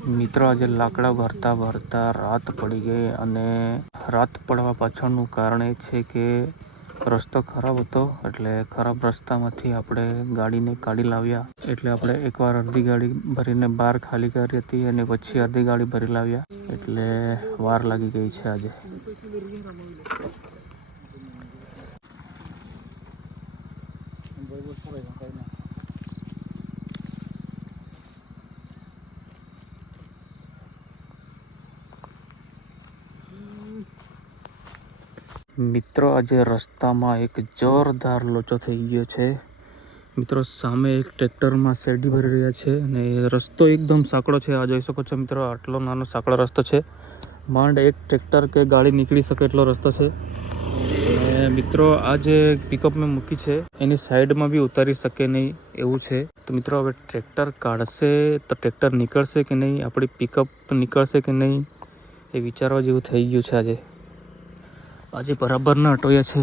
મિત્રો આજે લાકડા ભરતા ભરતા રાત પડી ગઈ અને રાત પડવા પાછળનું કારણ એ છે કે રસ્તો ખરાબ હતો, એટલે ખરાબ રસ્તામાંથી આપણે ગાડીને કાઢી લાવ્યા. એટલે આપણે એકવાર અડધી ગાડી ભરીને બહાર ખાલી કરી હતી અને પછી અડધી ગાડી ભરી લાવ્યા, એટલે વાર લાગી ગઈ છે આજે. મિત્રો આજે રસ્તામાં એક જોરદાર લોચો થઈ ગયો છે. મિત્રો સામે એક ટ્રેક્ટરમાં શેરડી ભરી રહ્યા છે અને રસ્તો એકદમ સાંકડો છે. આ જોઈ શકો છો મિત્રો, આટલો નાનો સાંકડો રસ્તો છે. માંડ એક ટ્રેક્ટર કે ગાડી નીકળી શકે એટલો રસ્તો છે. અને મિત્રો આ જે પિકઅપ મેં મૂકી છે એની સાઈડમાં બી ઉતારી શકે નહીં એવું છે. તો મિત્રો હવે ટ્રેક્ટર કાઢશે તો ટ્રેક્ટર નીકળશે કે નહીં, આપણી પિકઅપ નીકળશે કે નહીં, એ વિચારવા જેવું થઈ ગયું છે. આજે બરાબર ના અટોયા છે.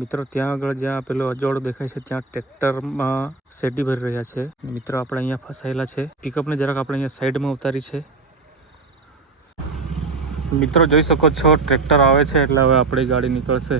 મિત્રો ત્યાં આગળ જ્યાં પેલો અજોડ દેખાય છે ત્યાં ટ્રેક્ટરમાં શેરડી ભરી રહ્યા છે. મિત્રો આપણે અહીંયા ફસાયેલા છે. પિકઅપને જરાક આપણે અહીંયા સાઈડમાં ઉતારી છે. મિત્રો જોઈ શકો છો ટ્રેક્ટર આવે છે એટલે હવે આપણી ગાડી નીકળશે.